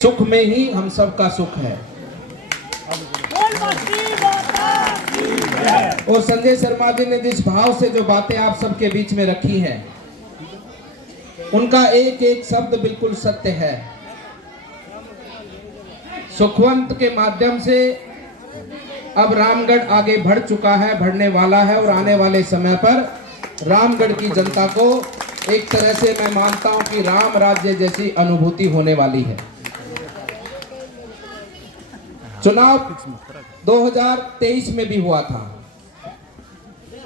सुख में ही हम सबका सुख है। और संजय शर्मा जी ने जिस भाव से जो बातें आप सबके बीच में रखी हैं, उनका एक एक शब्द बिल्कुल सत्य है। सुखवंत के माध्यम से अब रामगढ़ आगे बढ़ चुका है, बढ़ने वाला है और आने वाले समय पर रामगढ़ की जनता को एक तरह से मैं मानता हूं कि राम राज्य जैसी अनुभूति होने वाली है। चुनाव 2023 में भी हुआ था,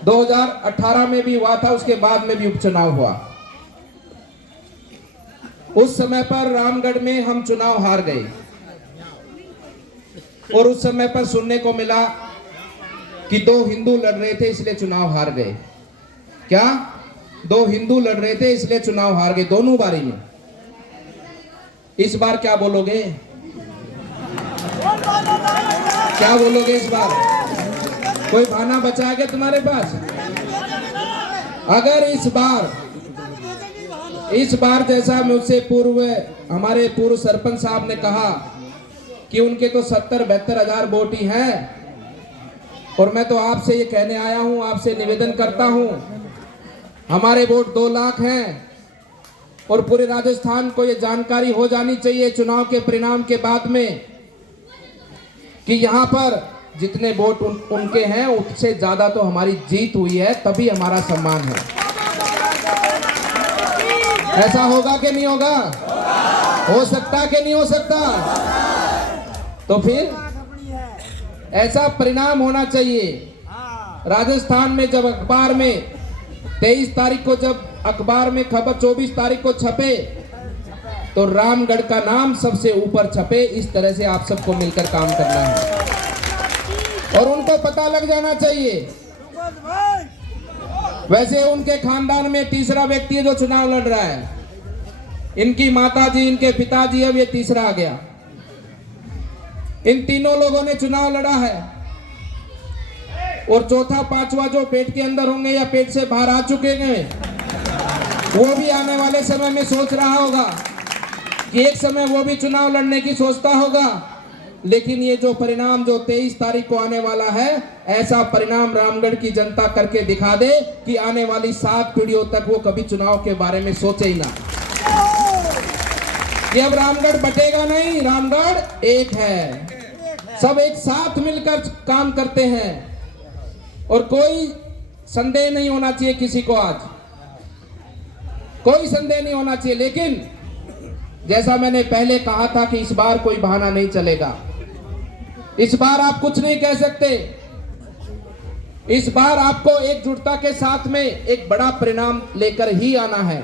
2018 में भी हुआ था, उसके बाद में भी उपचुनाव हुआ। उस समय पर रामगढ़ में हम चुनाव हार गए और उस समय पर सुनने को मिला कि 2 हिंदू लड़ रहे थे इसलिए चुनाव हार गए। क्या 2 हिंदू लड़ रहे थे इसलिए चुनाव हार गए दोनों बारी में? इस बार क्या बोलोगे? क्या बोलोगे इस बार? कोई बहाना बचा है क्या तुम्हारे पास? अगर इस बार जैसा मुझसे हमारे पूर्व सरपंच साहब ने कहा कि उनके तो 70-72 हजार वोट ही हैं, और मैं तो आपसे ये कहने आया हूं, आपसे निवेदन करता हूं, हमारे वोट 2 लाख हैं और पूरे राजस्थान को ये जानकारी हो जानी चाहिए चुनाव के परिणाम के बाद में कि यहाँ पर जितने वोट उनके हैं उससे ज्यादा तो हमारी जीत हुई है, तभी हमारा सम्मान है। ऐसा होगा कि नहीं होगा? हो सकता कि नहीं हो सकता? तो फिर ऐसा परिणाम होना चाहिए। राजस्थान में जब अखबार में 23 तारीख को जब अखबार में खबर 24 तारीख को छपे तो रामगढ़ का नाम सबसे ऊपर छपे। इस तरह से आप सबको मिलकर काम करना है और उनको पता लग जाना चाहिए। वैसे उनके खानदान में तीसरा व्यक्ति है जो चुनाव लड़ रहा है, इनकी माताजी, इनके पिताजी, अब ये तीसरा आ गया। इन तीनों लोगों ने चुनाव लड़ा है और चौथा पांचवा जो पेट के अंदर होंगे या पेट से बाहर आ चुके हैं, वो भी आने वाले समय में सोच रहा होगा कि एक समय वो भी चुनाव लड़ने की सोचता होगा। लेकिन ये जो परिणाम जो 23 तारीख को आने वाला है, ऐसा परिणाम रामगढ़ की जनता करके दिखा दे कि आने वाली 7 पीढ़ियों तक वो कभी चुनाव के बारे में सोचे ही ना। कि अब रामगढ़ बटेगा नहीं, रामगढ़ एक है, सब एक साथ मिलकर काम करते हैं और कोई संदेह नहीं होना चाहिए किसी को, आज कोई संदेह नहीं होना चाहिए। लेकिन जैसा मैंने पहले कहा था कि इस बार कोई बहाना नहीं चलेगा, इस बार आप कुछ नहीं कह सकते। इस बार आपको एकजुटता के साथ में एक बड़ा परिणाम लेकर ही आना है।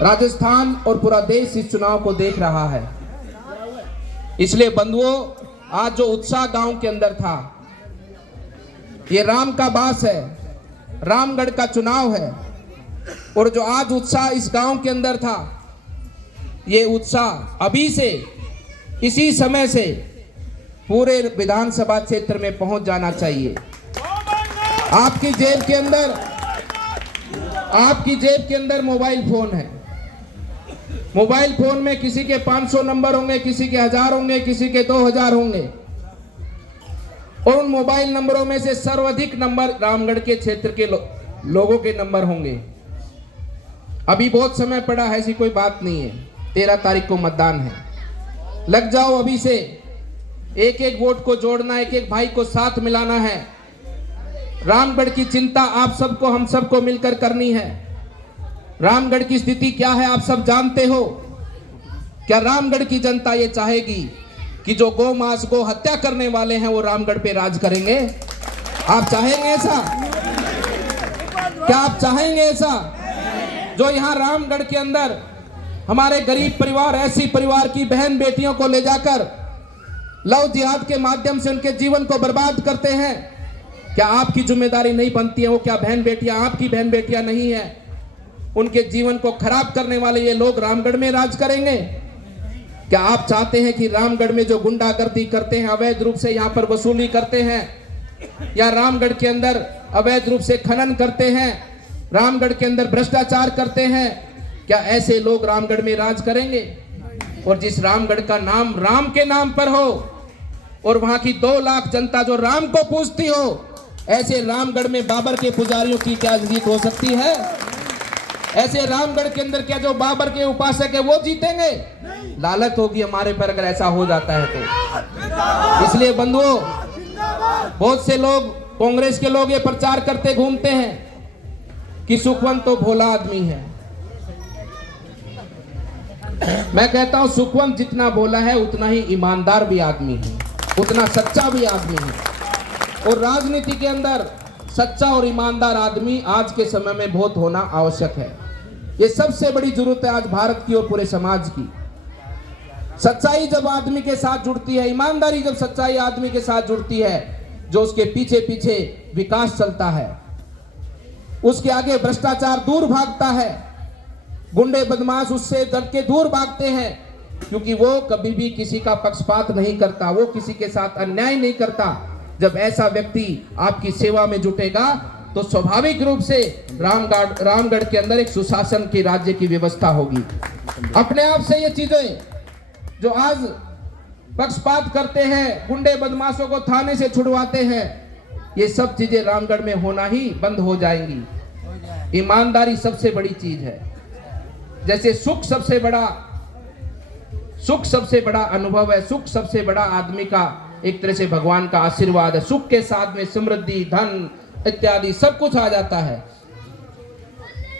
राजस्थान और पूरा देश इस चुनाव को देख रहा है। इसलिए बंधुओं, आज जो उत्साह गांव के अंदर था, ये राम का बास है, रामगढ़ का चुनाव है, और जो आज उत्साह इस गांव के अंदर था, ये उत्साह अभी से, इसी समय से पूरे विधानसभा क्षेत्र में पहुंच जाना चाहिए। आपकी जेब के अंदर मोबाइल फोन है। मोबाइल फोन में किसी के 500 नंबर होंगे, किसी के 1000 होंगे, किसी के 2000 होंगे, और उन मोबाइल नंबरों में से सर्वाधिक नंबर रामगढ़ के क्षेत्र के लोगों के नंबर होंगे। अभी बहुत समय पड़ा है, ऐसी कोई बात नहीं है। 13 तारीख को मतदान है, लग जाओ अभी से। एक एक वोट को जोड़ना, एक एक भाई को साथ मिलाना है। रामगढ़ की चिंता आप सबको, हम सबको मिलकर करनी है। रामगढ़ की स्थिति क्या है आप सब जानते हो। क्या रामगढ़ की जनता ये चाहेगी कि जो गौ मांस, गौ हत्या करने वाले हैं वो रामगढ़ पे राज करेंगे? आप चाहेंगे ऐसा? क्या आप चाहेंगे ऐसा? जो यहाँ रामगढ़ के अंदर हमारे गरीब परिवार, ऐसी परिवार की बहन बेटियों को ले जाकर लव जिहाद के माध्यम से उनके जीवन को बर्बाद करते हैं, क्या आपकी जिम्मेदारी नहीं बनती है? वो क्या बहन बेटियां आपकी बहन बेटियां नहीं है? उनके जीवन को खराब करने वाले ये लोग रामगढ़ में राज करेंगे? क्या आप चाहते हैं कि रामगढ़ में जो गुंडागर्दी करते हैं, अवैध रूप से यहाँ पर वसूली करते हैं, या रामगढ़ के अंदर अवैध रूप से खनन करते हैं, रामगढ़ के अंदर भ्रष्टाचार करते हैं, क्या ऐसे लोग रामगढ़ में राज करेंगे? और जिस रामगढ़ का नाम राम के नाम पर हो और वहां की 2 लाख जनता जो राम को पूजती हो, ऐसे रामगढ़ में बाबर के पुजारियों की क्या जीत हो सकती है? ऐसे रामगढ़ के अंदर क्या जो बाबर के उपासक है वो जीतेंगे? लालच होगी हमारे पर अगर ऐसा हो जाता है तो। इसलिए बंधुओं, बहुत से लोग, कांग्रेस के लोग ये प्रचार करते घूमते हैं कि सुखवंत तो भोला आदमी है। मैं कहता हूं सुखवंत जितना भोला है उतना ही ईमानदार भी आदमी है, उतना सच्चा भी आदमी है। और राजनीति के अंदर सच्चा और ईमानदार आदमी आज के समय में बहुत होना आवश्यक है। ये सबसे बड़ी जरूरत है आज भारत की और पूरे समाज की। सच्चाई जब आदमी के साथ जुड़ती है, ईमानदारी जब सच्चाई आदमी के साथ जुड़ती है, जो उसके पीछे पीछे विकास चलता है, उसके आगे भ्रष्टाचार दूर भागता है, गुंडे बदमाश उससे डर के दूर भागते हैं, क्योंकि वो कभी भी किसी का पक्षपात नहीं करता, वो किसी के साथ अन्याय नहीं करता। जब ऐसा व्यक्ति आपकी सेवा में जुटेगा तो स्वाभाविक रूप से रामगढ़ के अंदर एक सुशासन की राज्य की व्यवस्था होगी। अपने आप से ये चीजें जो आज पक्षपात करते हैं, गुंडे बदमाशों को थाने से छुड़वाते हैं, ये सब चीजें रामगढ़ में होना ही बंद हो जाएंगी। ईमानदारी सबसे बड़ी चीज है। जैसे सुख सबसे बड़ा अनुभव है, सुख सबसे बड़ा आदमी का एक तरह से भगवान का आशीर्वाद है। सुख के साथ में समृद्धि, धन इत्यादि सब कुछ आ जाता है।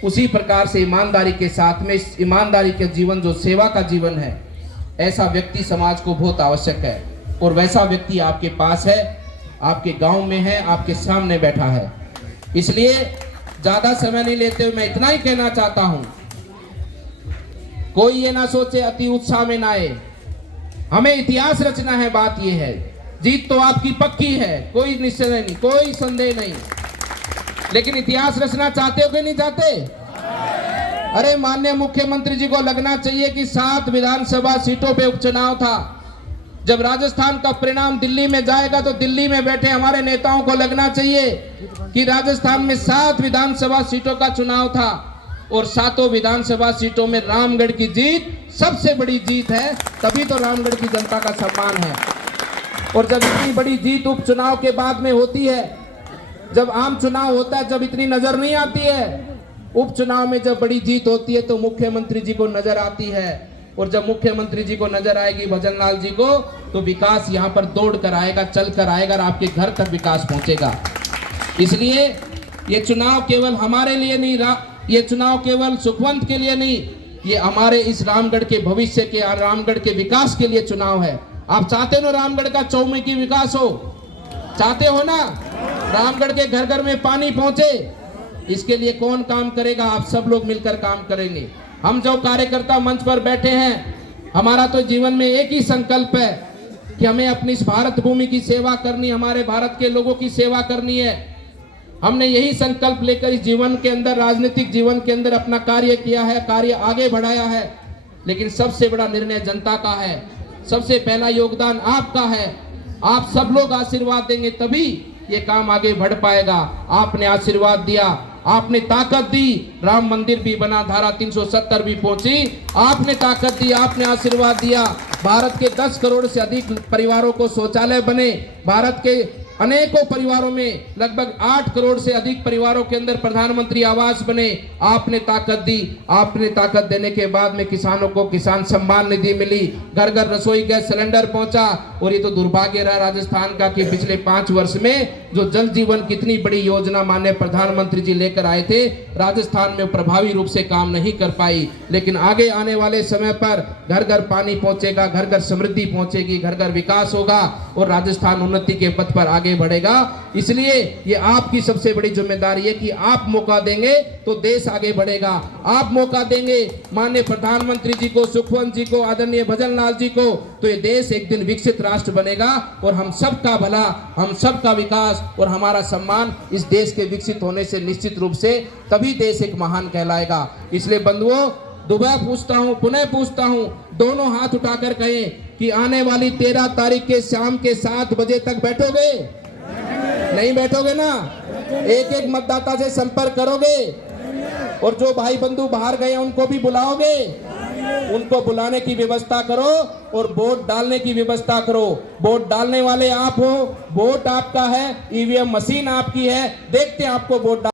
उसी प्रकार से ईमानदारी के साथ में, ईमानदारी के जीवन जो सेवा का जीवन है, ऐसा व्यक्ति समाज को बहुत आवश्यक है। और वैसा व्यक्ति आपके पास है, आपके गांव में है, आपके सामने बैठा है। इसलिए ज्यादा समय नहीं लेते हुए मैं इतना ही कहना चाहता हूं, कोई ये ना सोचे अति उत्साह में ना आए, हमें इतिहास रचना है। बात ये है, जीत तो आपकी पक्की है, कोई निश्चय नहीं, कोई संदेह नहीं, लेकिन इतिहास रचना चाहते हो कि नहीं चाहते? अरे माननीय मुख्यमंत्री जी को लगना चाहिए कि 7 विधानसभा सीटों पे उपचुनाव था। जब राजस्थान का परिणाम दिल्ली में जाएगा तो दिल्ली में बैठे हमारे नेताओं को लगना चाहिए कि राजस्थान में 7 विधानसभा सीटों का चुनाव था और 7 विधानसभा सीटों में रामगढ़ की जीत सबसे बड़ी जीत है। तभी तो रामगढ़ की जनता का सम्मान है। और जब इतनी बड़ी जीत उपचुनाव के बाद में होती है, जब आम चुनाव होता है, जब इतनी नजर नहीं आती है, उपचुनाव में जब बड़ी जीत होती है तो मुख्यमंत्री जी को नजर आती है। और जब मुख्यमंत्री जी को नजर आएगी भजनलाल जी को, तो विकास यहाँ पर दौड़ कर आएगा, चल कर आएगा और आपके घर तक विकास पहुंचेगा। इसलिए ये चुनाव केवल हमारे लिए नहीं, ये चुनाव केवल सुखवंत के लिए नहीं, ये हमारे इस रामगढ़ के भविष्य के, रामगढ़ के विकास के लिए चुनाव है। आप चाहते हो ना रामगढ़ का चौमुखी विकास हो? चाहते हो ना रामगढ़ के घर घर में पानी पहुंचे? इसके लिए कौन काम करेगा? आप सब लोग मिलकर काम करेंगे। हम जो कार्यकर्ता मंच पर बैठे हैं, हमारा तो जीवन में एक ही संकल्प है कि हमें अपनी इस भारत भूमि की सेवा करनी, हमारे भारत के लोगों की सेवा करनी है। हमने यही संकल्प लेकर इस जीवन के अंदर, राजनीतिक जीवन के अंदर अपना कार्य किया है, कार्य आगे बढ़ाया है। लेकिन सबसे बड़ा निर्णय जनता का है, सबसे पहला योगदान आपका है। आप सब लोग आशीर्वाद देंगे तभी ये काम आगे बढ़ पाएगा। आपने आशीर्वाद दिया, आपने ताकत दी, राम मंदिर भी बना, धारा 370 भी पहुंची, आपने ताकत दी, आपने आशीर्वाद दिया। भारत के 10 करोड़ से अधिक परिवारों को शौचालय बने, भारत के अनेकों परिवारों में लगभग 8 करोड़ से अधिक परिवारों के अंदर प्रधानमंत्री आवास बने। आपने ताकत दी, आपने ताकत देने के बाद में किसानों को किसान सम्मान निधि मिली, घर घर रसोई गैस सिलेंडर पहुंचा। और ये तो दुर्भाग्य रहा राजस्थान का कि पिछले 5 वर्ष में जो जल जीवन कितनी बड़ी योजना माननीय प्रधानमंत्री जी लेकर आए थे, राजस्थान में प्रभावी रूप से काम नहीं कर पाई। लेकिन आगे आने वाले समय पर घर घर पानी पहुंचेगा, घर घर समृद्धि पहुंचेगी, घर घर विकास होगा और राजस्थान उन्नति के पथ पर आगे बढ़ेगा। इसलिए ये आपकी सबसे बड़ी जिम्मेदारी है कि आप मौका देंगे तो देश आगे बढ़ेगा। आप मौका देंगे माननीय प्रधानमंत्री जी को, सुखवंत जी को, आदरणीय भजनलाल जी को, तो ये देश एक दिन विकसित राष्ट्र बनेगा और हम सबका भला, हम सबका विकास और हमारा सम्मान इस देश के विकसित होने से निश्चित रूप से तभी देश एक महान कहलाएगा। इसलिए बंधुओं, दोबारा पूछता हूं, पुनः पूछता हूं, दोनों हाथ उठाकर कहें कि आने वाली 13 तारीख के शाम के 7 बजे तक बैठोगे? नहीं बैठोगे ना? एक एक मतदाता से संपर्क करोगे और जो भाई बंधु बाहर गए उनको भी बुलाओगे? उनको बुलाने की व्यवस्था करो और वोट डालने की व्यवस्था करो। वोट डालने वाले आप हो, वोट आपका है, ईवीएम मशीन आपकी है, देखते हैं आपको वोट